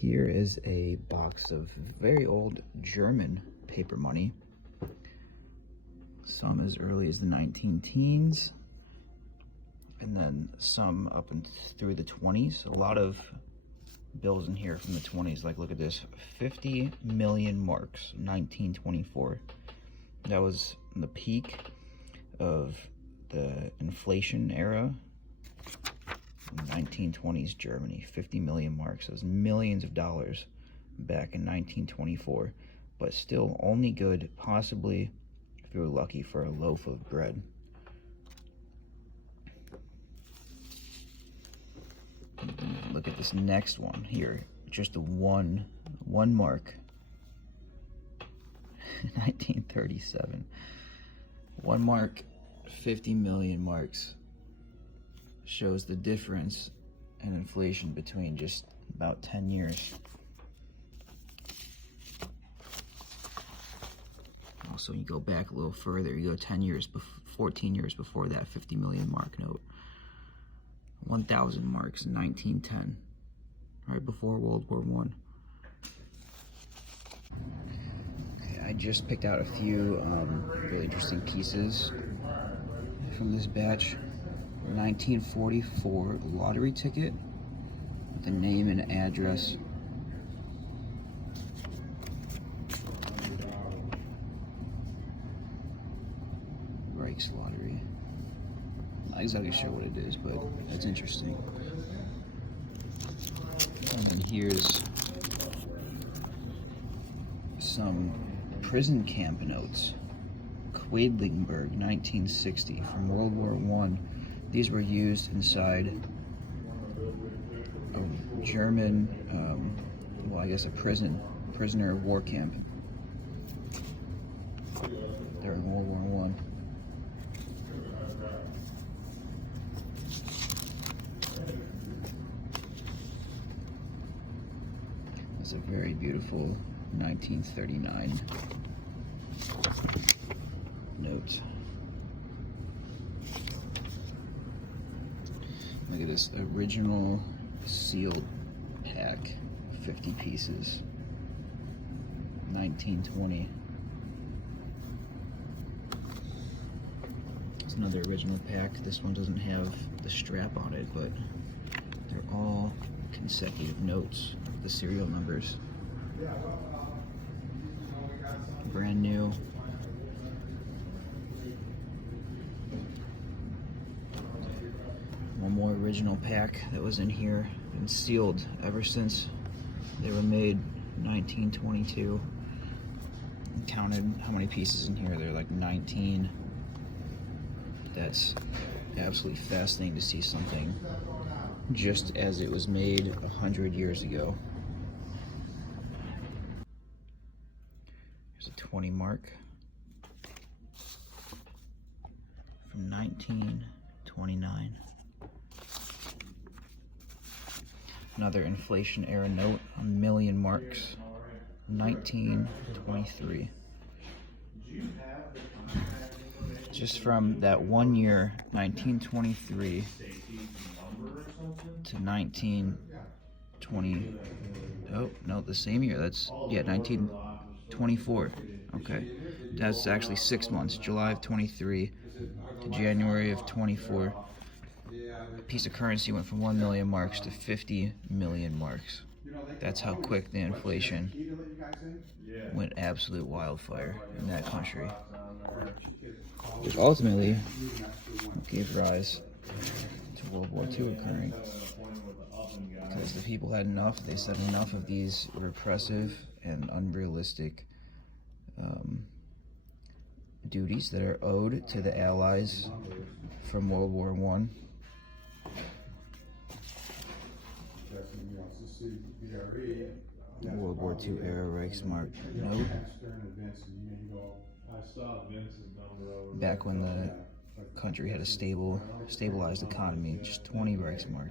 Here is a box of very old German paper money. Some as early as the 19 teens, and then some up and through the 20s. A lot of bills in here from the 20s. Like, look at this, 50 million marks, 1924. That was the peak of the inflation era. 1920s Germany, 50 million marks. That was millions of dollars back in 1924, but still only good possibly if you were lucky for a loaf of bread. Look at this next one here, just a one mark. 1937. 1 mark, 50 million marks. Shows the difference in inflation between just about 10 years. Also, you go back a little further, you go 10 years, 14 years before that 50 million mark note. 1,000 marks in 1910, right before World War I. Okay, I just picked out a few really interesting pieces from this batch. 1944 lottery ticket with the name and address. Reichs lottery. Not exactly sure what it is, but it's interesting. And then here's some prison camp notes. Quedlinburg, 1960, from World War I. These were used inside a German, well, I guess a prisoner of war camp during World War I. It's a very beautiful 1939 note. Look at this original sealed pack, 50 pieces, 1920. It's another original pack. This one doesn't have the strap on it, but they're all consecutive notes, the serial numbers. Brand new. One more original pack that was in here and sealed ever since they were made, 1922. Counted how many pieces in here. They're like 19. That's absolutely fascinating to see something just as it was made 100 years ago. Here's a 20 mark from 1929. Another inflation era note, 1 million marks, 1923. Just from that 1 year, 1923 to 1920, oh, no, the same year, that's, yeah, 1924, okay. That's actually 6 months, July of 23 to January of 24. A piece of currency went from 1 million marks to 50 million marks. That's how quick the inflation went absolute wildfire in that country, which ultimately gave rise to World War II occurring. Because the people had enough, they said enough of these repressive and unrealistic duties that are owed to the Allies from World War I. World War II era Reichsmark note. Back when the country had a stabilized economy, just 20 Reichsmark.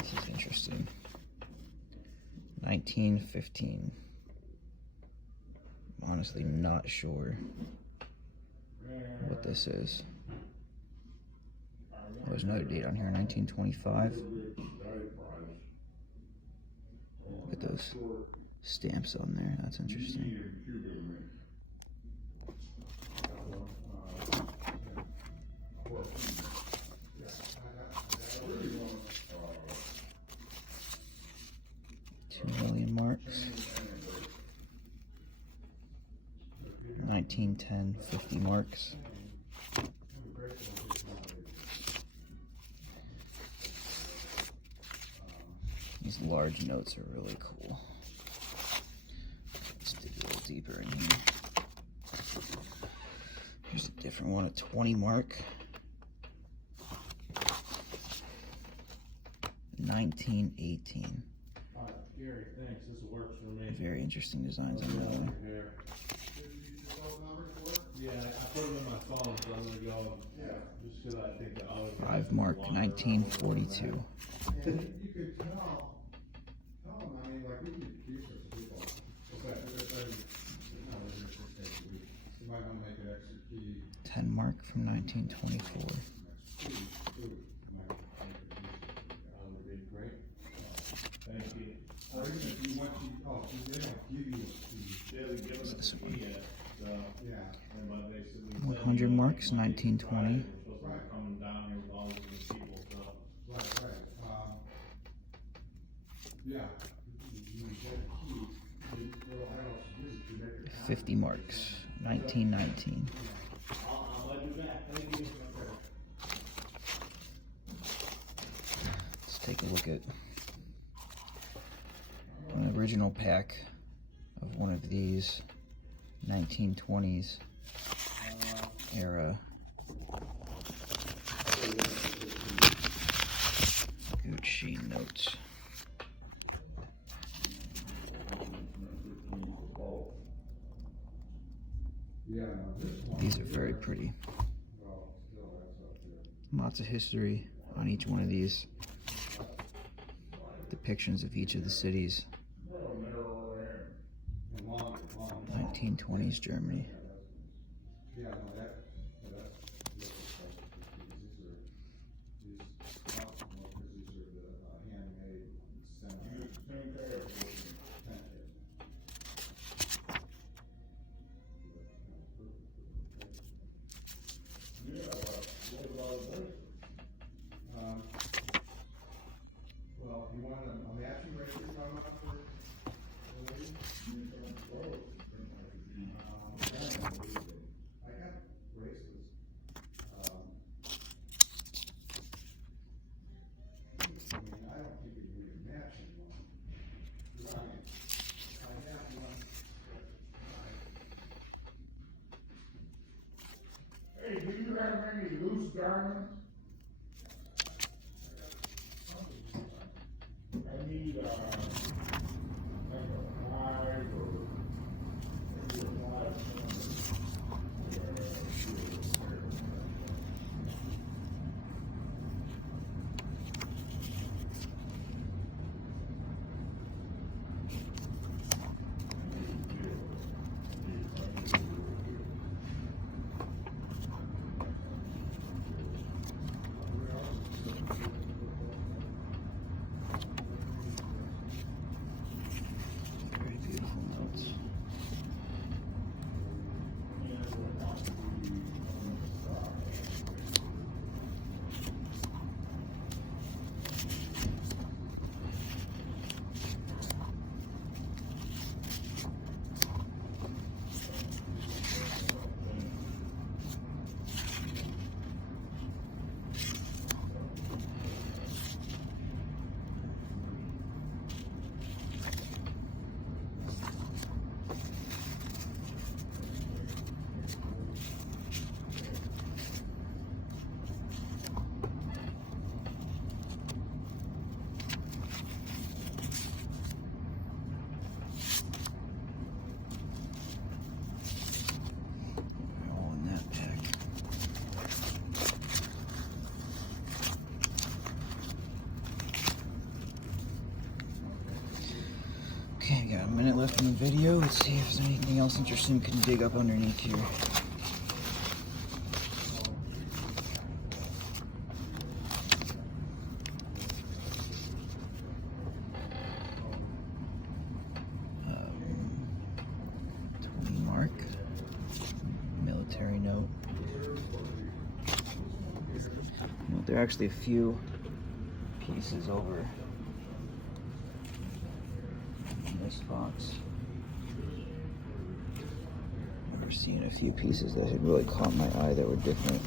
This is interesting. 1915. honestly not sure what this is. Oh, there's another date on here, 1925. Look at those stamps on there. That's interesting. $2 million marks. 1910 50 marks. These large notes are really cool. Let's dig a little deeper in here. Here's a different one, a 20 mark. 1918. Very interesting designs on that one. Yeah, I put them in my phone, so I'm gonna go. Yeah, just because I think that I was. 5 mark, 1942. You could tell them, I mean, like, we can accuse of people. You might want to make an extra key. 10 mark from 1924. Thank you. Or even if you want to, they don't give you a key. Yeah, they give us a key, Yeah. but they said we 100 marks, 1920. Right. coming down here with all these people, so. Right. Yeah. You get a key, well, I don't use it to make it. 50 marks, 1919. I'll let you back, thank you. Let's take a look at an original pack of one of these 1920s era Gucci notes. Yeah, no, this one. These are very pretty. Well, still, that's up there. Lots of history on each one of these. Depictions of each of the cities. 1920s Germany. Yeah, no, that's these are the handmade well, you want a matching bracelet come up for the lady? I got bracelets. I mean, I don't think it would be a matching one. I have one. Hey, do you have any loose garments? I need, like a 5 or maybe a 5. video. Let's see if there's anything else interesting we can dig up underneath here. Mark, military note. Well, there are actually a few pieces over in this box. I've never seen a few pieces that had really caught my eye that were different.